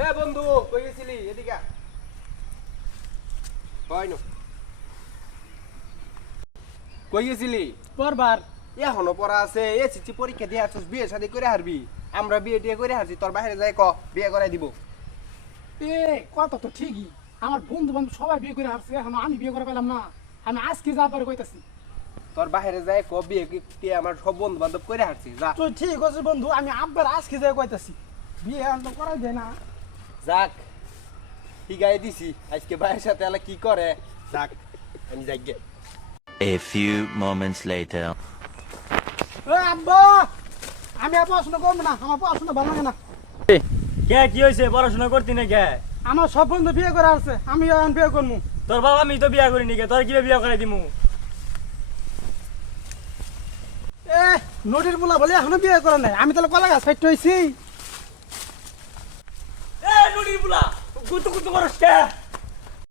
এ বন্ধু কই গেছিলি এদিকে কইনো কই গেছিলি পরবার এখনো পড়া আছে এসএসসি পরীক্ষা দিয়ে আসছিস বিয়ে শাদী করে হারবি আমরা বিয়ে টিয়ে করে হারছি তোর বাইরে যাই ক বিয়ে করাই দিব এ কথা তো ঠিকই আমার বন্ধু বান্ধব সবাই বিয়ে করে আসছে এখন আমি বিয়ে করে পেলাম না আমি আজকে যা পারে কইতাছি তোর বাইরে যাই ক বিয়ে টিয়ে আমার সব বন্ধু বান্ধব করে হারছি যা তুই ঠিক আছে বন্ধু আমি আব্বার আজকে যাই কইতাছি বিয়ে এখন তো করাই যায় না যাক ঠিকাই দিছি আজকে ভাইয়ের সাথে আলা কি করে যাক আমি যাই গে A few moments later. এ আব্বা আমি আর পড়াশোনা করবো না আমার পড়াশোনা ভালো লাগে না কে কি হয়েছে পড়াশোনা করতি না কে আমার সব বন্ধু বিয়ে করে আসছে আমি এখন বিয়ে করবো তোর বাবা আমি তো বিয়া করিনি কে তোর কিভাবে বিয়া করে দিমু এ নদীর পোলা বলে এখনো বিয়ে করে নাই আমি তাহলে কলা গাছ ফাইট হয়েছি এ নুড়ি বুলা কুতু কুতু করস কে